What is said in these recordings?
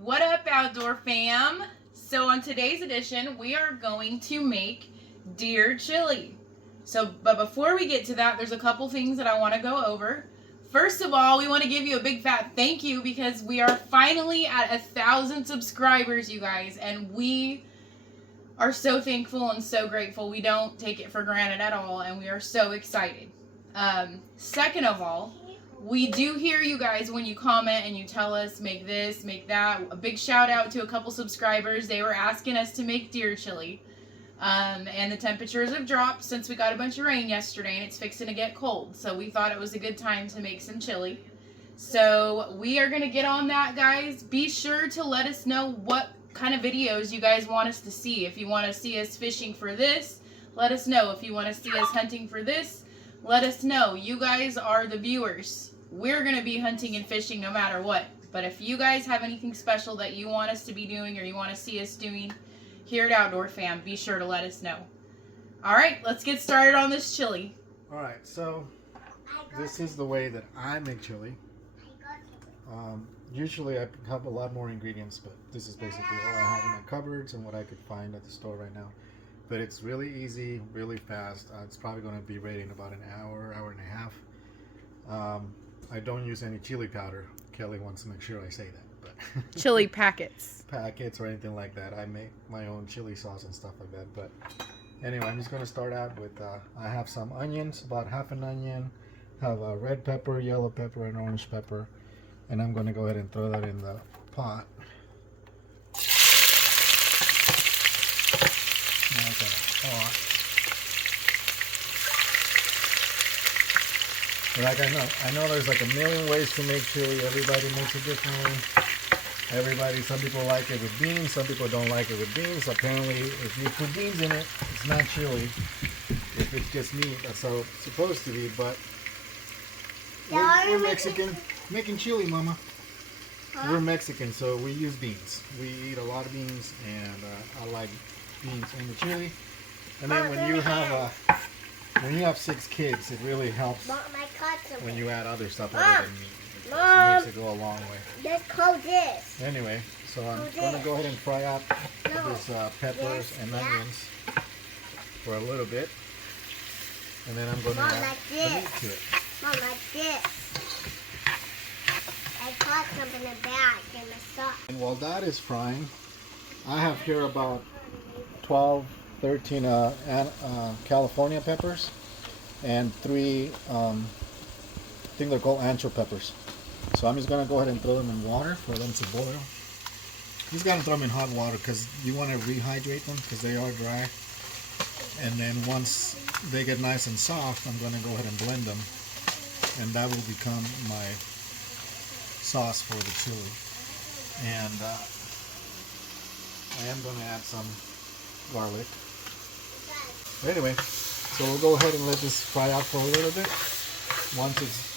What up, outdoor fam? So on today's edition, we are going to make deer chili. But before we get to that, there's a couple things that I want to go over. First of all, we want to give you a big fat thank you because we are finally at 1,000 subscribers, you guys, and we are so thankful and so grateful. We don't take it for granted at all, and we are so excited. Second of all, we do hear you guys when you comment and you tell us make this, make that. A big shout out to a couple subscribers. They were asking us to make deer chili. And the temperatures have dropped since we got a bunch of rain yesterday and it's fixing to get cold. So we thought it was a good time to make some chili. So we are going to get on that, guys. Be sure to let us know what kind of videos you guys want us to see. If you want to see us fishing for this, let us know. If you want to see us hunting for this, let us know. You guys are the viewers. We're going to be hunting and fishing no matter what. But if you guys have anything special that you want us to be doing or you want to see us doing here at Outdoor Fam, be sure to let us know. All right, let's get started on this chili. All right, so this is the way that I make chili. Usually I have a lot more ingredients, but this is basically all I have in my cupboards and what I could find at the store right now. But it's really easy, really fast. It's probably going to be ready in about an hour, hour and a half. I don't use any chili powder. Kelly wants to make sure I say that. But Chili packets. Packets or anything like that. I make my own chili sauce and stuff like that. But anyway, I'm just going to start out with, I have some onions, about half an onion. Have a red pepper, yellow pepper, and orange pepper. And I'm going to go ahead and throw that in the pot. Now it's in a pot. Like I know there's like a million ways to make chili. Everybody makes it differently. Some people like it with beans, some people don't like it with beans. Apparently, if you put beans in it, it's not chili. If it's just meat, that's how it's supposed to be. But we're Mexican, making chili, Mama. We're Mexican, so we use beans. We eat a lot of beans, and I like beans in the chili. And then when you have 6 kids, it really helps when you add other stuff other than meat. It makes it go a long way. Let's call this. Anyway, so I'm going to go ahead and fry up this peppers and onions for a little bit. And then I'm going to add the meat to it. Mom, like this. I caught something in the back in the sauce. And while that is frying, I have here about 12, 13 California peppers and 3, I think they're called ancho peppers. So I'm just going to go ahead and throw them in water for them to boil. You just got to throw them in hot water because you want to rehydrate them because they are dry. And then once they get nice and soft, I'm going to go ahead and blend them. And that will become my sauce for the chili. And I am going to add some garlic. Anyway, so we'll go ahead and let this fry out for a little bit. Once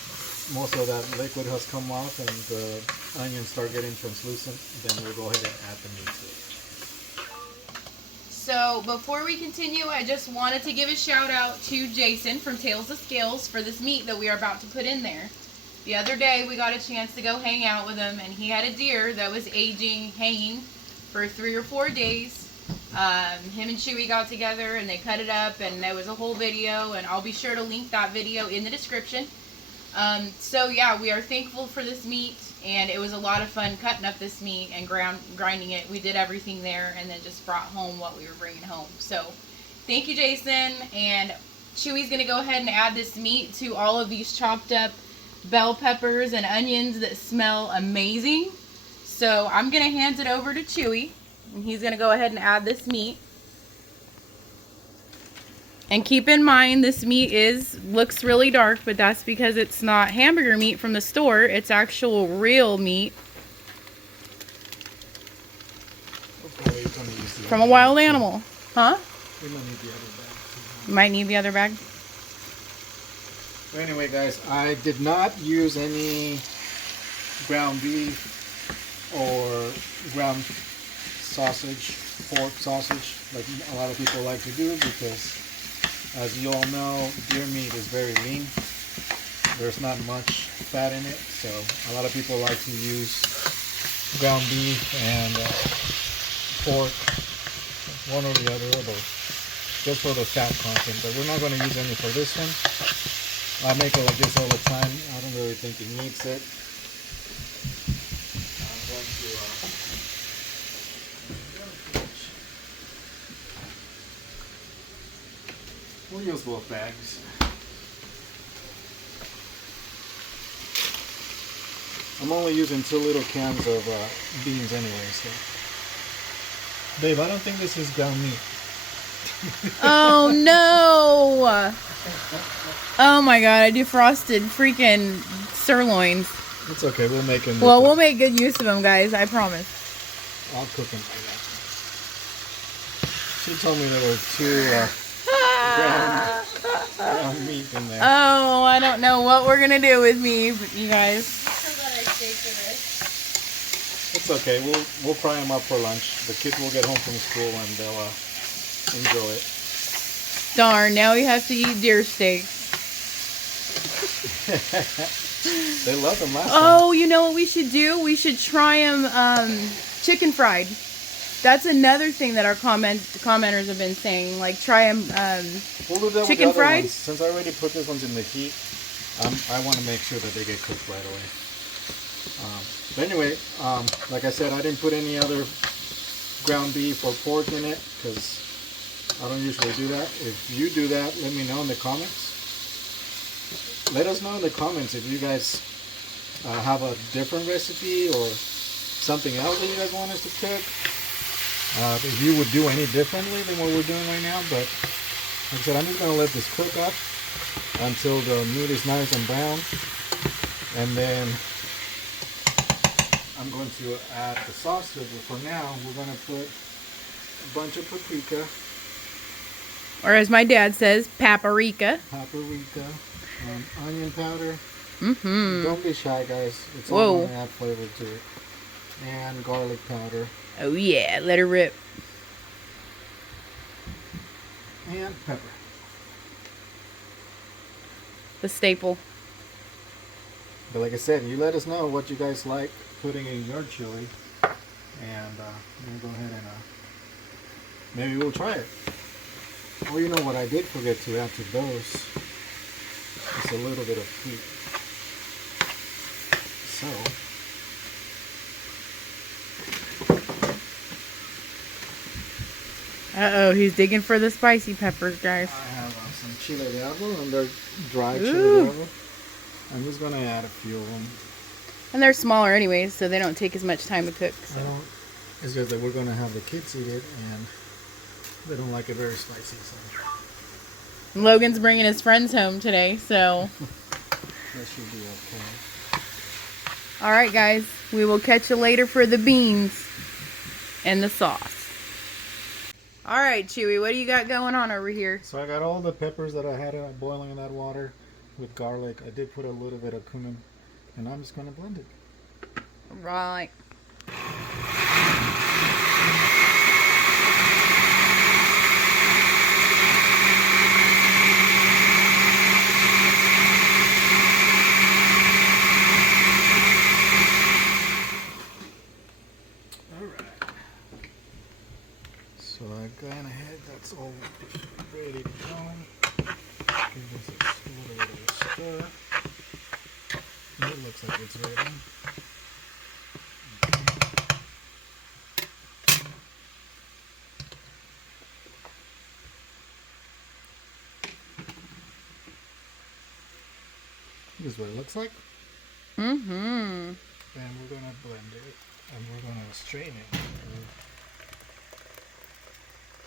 most of that liquid has come off and the onions start getting translucent, then we'll go ahead and add the meat to it. So before we continue, I just wanted to give a shout out to Jason from Tales of Scales for this meat that we are about to put in there. The other day we got a chance to go hang out with him, and he had a deer that was hanging for 3 or 4 days. Him and Chewy got together and they cut it up, and there was a whole video, and I'll be sure to link that video in the description. So yeah, we are thankful for this meat, and it was a lot of fun cutting up this meat and grinding it. We did everything there and then just brought home what we were bringing home. So thank you, Jason. And Chewy's going to go ahead and add this meat to all of these chopped up bell peppers and onions that smell amazing. So I'm going to hand it over to Chewy, and he's going to go ahead and add this meat. And keep in mind, this meat looks really dark, but that's because it's not hamburger meat from the store. It's actual real meat from a wild animal. Huh? You might need the other bag. Anyway, guys, I did not use any ground beef or ground sausage, pork sausage, like a lot of people like to do, because as you all know, deer meat is very lean. There's not much fat in it, so a lot of people like to use ground beef and pork, one or the other of those, just for the fat content. But we're not going to use any for this one. I make it like this all the time. I don't really think it needs it. I'm going to we'll use both bags. I'm only using 2 little cans of beans anyway, so. Babe, I don't think this is ground meat. Oh no! Oh my god, I defrosted freaking sirloins. It's okay, we'll make them. Well, we'll make good use of them, guys, I promise. I'll cook them like that. She told me there were 2 ground meat in there. Oh, I don't know what we're gonna do with me, you guys. It's okay, we'll fry them up for lunch. The kids will get home from school and they'll enjoy it. Darn, now we have to eat deer steaks. They loved them last time. Oh, you know what we should do? We should try them chicken fried. That's another thing that our commenters have been saying. Like, try them We'll do that chicken with the other fried. ones. Since I already put these ones in the heat, I want to make sure that they get cooked right away. But anyway, like I said, I didn't put any other ground beef or pork in it because I don't usually do that. If you do that, let me know in the comments. Let us know in the comments if you guys have a different recipe or something else that you guys want us to cook. If you would do any differently than what we're doing right now. But like I said, I'm just going to let this cook up until the meat is nice and brown. And then I'm going to add the sauce to it. But for now, we're going to put a bunch of paprika. Or as my dad says, paprika. Paprika. Onion powder. Mm-hmm. Don't be shy, guys. It's Whoa. all going to add flavor to it. And garlic powder. Oh yeah, let her rip. And pepper. The staple. But like I said, you let us know what you guys like putting in your chili. And we'll go ahead and maybe we'll try it. Or you know what I did forget to add to those? Just a little bit of heat. So. Uh-oh, he's digging for the spicy peppers, guys. I have some chile de árbol and they're dry chili Ooh. de árbol. I'm just going to add a few of them. And they're smaller anyways, so they don't take as much time to cook. So. It's just that we're going to have the kids eat it and they don't like it very spicy. So Logan's bringing his friends home today, so. that should be okay. Alright, guys. We will catch you later for the beans and the sauce. Alright, Chewy, what do you got going on over here? So I got all the peppers that I had boiling in that water with garlic. I did put a little bit of cumin and I'm just going to blend it. Right. So I got ahead, that's all ready to go. Give this a little bit of a stir. It looks like it's ready. This is what it looks like. Mm-hmm. And we're going to blend it and we're going to strain it.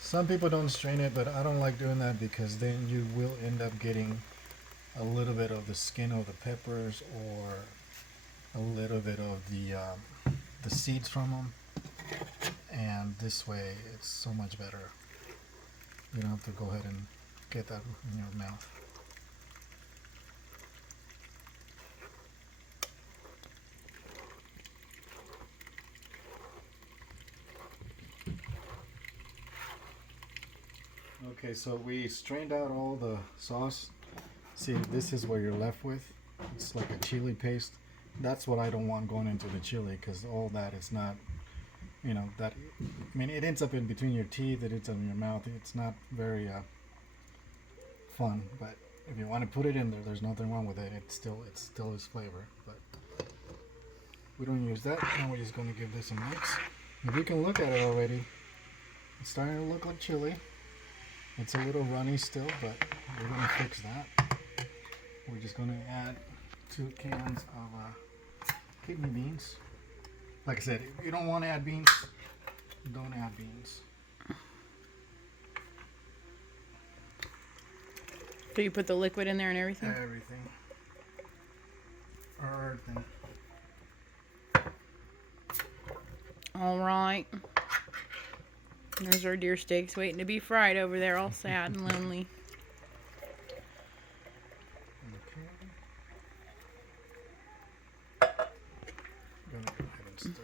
Some people don't strain it, but I don't like doing that because then you will end up getting a little bit of the skin of the peppers or a little bit of the seeds from them. And this way it's so much better. You don't have to go ahead and get that in your mouth. Okay, so we strained out all the sauce. See, this is what you're left with. It's like a chili paste. that's what I don't want going into the chili, because all that is not, you know, that, I mean, it ends up in between your teeth, it ends up in your mouth. It's not very fun, but if you want to put it in there, there's nothing wrong with it. It still is flavor, but we don't use that. Now we're just going to give this a mix. If you can look at it already, it's starting to look like chili. It's a little runny still, but we're going to fix that. We're just going to add 2 cans of kidney beans. Like I said, if you don't want to add beans, don't add beans. So you put the liquid in there and everything? Everything. Everything. All right. There's our deer steaks waiting to be fried over there, all sad and lonely. Okay. Gonna go ahead and stir that.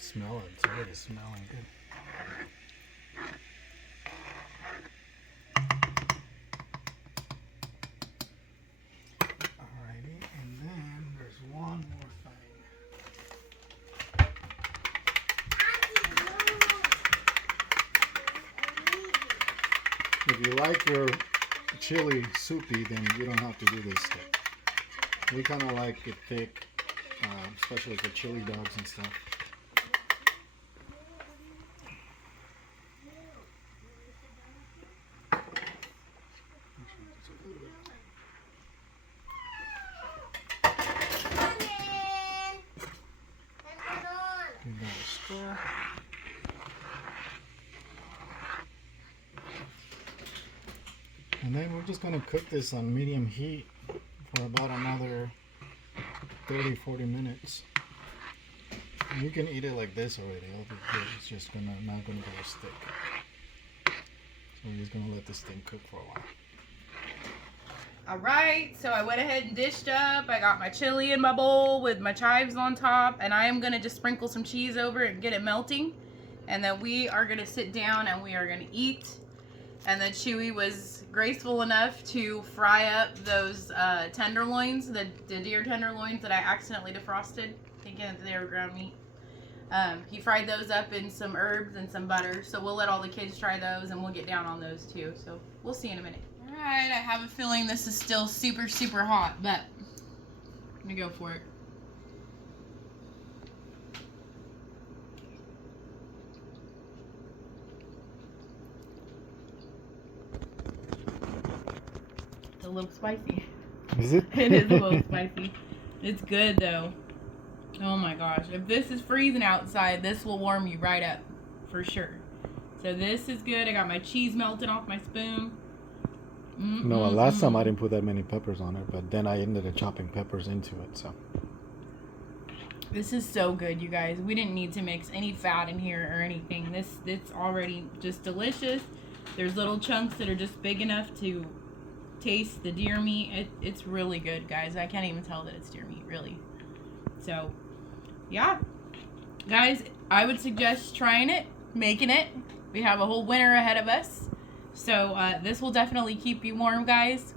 Smell it. It's already smelling good. Alrighty, and then there's one more thing. If you like your chili soupy, then you don't have to do this stick. We kind of like it thick, especially for chili dogs and stuff. Give that a stir. And then we're just going to cook this on medium heat for about another 30-40 minutes. And you can eat it like this already. It'll be good. It's just not gonna go stick. So we're just gonna let this thing cook for a while. Alright, so I went ahead and dished up. I got my chili in my bowl with my chives on top, and I am going to just sprinkle some cheese over it and get it melting. And then we are going to sit down and we are going to eat. And then Chewy was graceful enough to fry up those tenderloins, the deer tenderloins that I accidentally defrosted, thinking that they were ground meat. He fried those up in some herbs and some butter, so we'll let all the kids try those and we'll get down on those too. So we'll see in a minute. Alright, I have a feeling this is still super, super hot, but I'm gonna go for it. It's a little spicy. Is it? It is a little spicy. It's good though. Oh my gosh. If this is freezing outside, this will warm you right up. For sure. So this is good. I got my cheese melting off my spoon. No, last time I didn't put that many peppers on it, but then I ended up chopping peppers into it, so. This is so good, you guys. We didn't need to mix any fat in here or anything. It's already just delicious. There's little chunks that are just big enough to taste the deer meat. It's really good, guys. I can't even tell that it's deer meat, really. So, yeah. Guys, I would suggest trying it, making it. We have a whole winter ahead of us. So, this will definitely keep you warm, guys.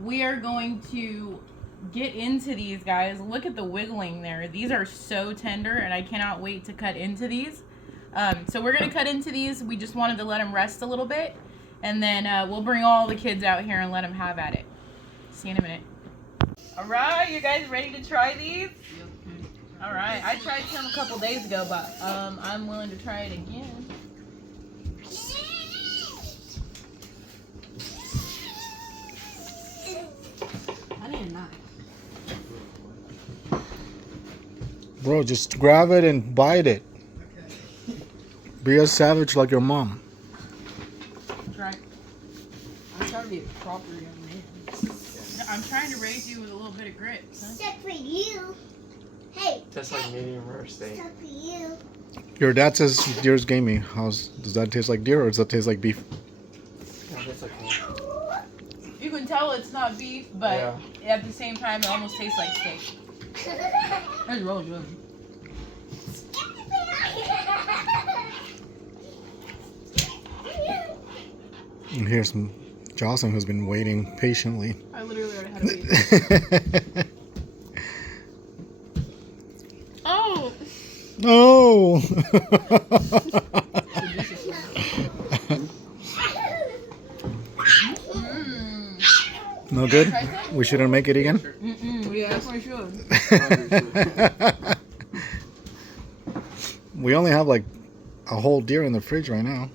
We are going to get into these, guys. Look at the wiggling there. These are so tender, and I cannot wait to cut into these. So we're going to cut into these. We just wanted to let them rest a little bit. And then we'll bring all the kids out here and let them have at it. See you in a minute. All right, you guys ready to try these? All right, I tried some a couple days ago, but I'm willing to try it again. I need a knife. Bro, just grab it and bite it. Be a savage like your mom. Try. I'm trying to be a proper young man. I'm trying to raise you with a little bit of grit. Son. Except for you. Hey. Tastes like medium rare steak. Except for you. Your dad says deer's gamey. Does that taste like deer or does that taste like beef? Yeah, that's okay. You can tell it's not beef, but Yeah. at the same time, it almost tastes like steak. That's really good. And here's Jocelyn, who's been waiting patiently. I literally already had a baby. Oh! No! Mm. No good? We shouldn't make it again? Yeah, that's what I should. We only have like a whole deer in the fridge right now.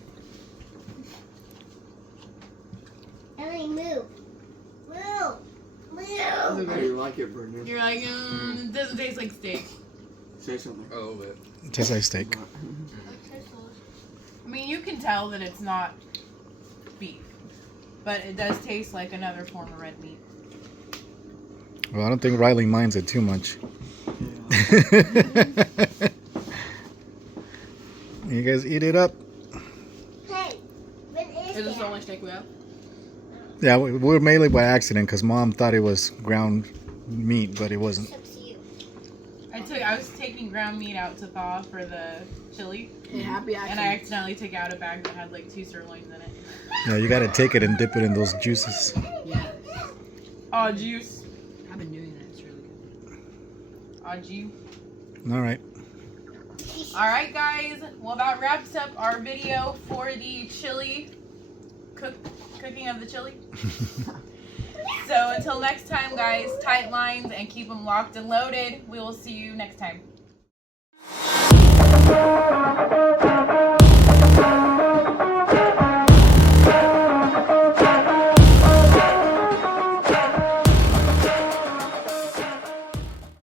Ellie, move. Move. Move. How do you like it, Brittany? You're like, it doesn't taste like steak. Say something. A little bit. It tastes like steak. I mean, you can tell that it's not beef, but it does taste like another form of red meat. Well, I don't think Riley minds it too much. You guys eat it up. Hey, what is Is this the that? only steak we have? Yeah, we were mainly by accident because Mom thought it was ground meat, but it wasn't. It's up to you. I was taking ground meat out to thaw for the chili, Hey, happy and I accidentally took out a bag that had like 2 sirloins in it. Yeah, you gotta take it and dip it in those juices. Yeah, Aw, juice. I've been doing that. It's really good. Aw, juice. All right. Alright guys, well that wraps up our video for the chili, cooking of the chili. So until next time guys, tight lines and keep them locked and loaded. We will see you next time.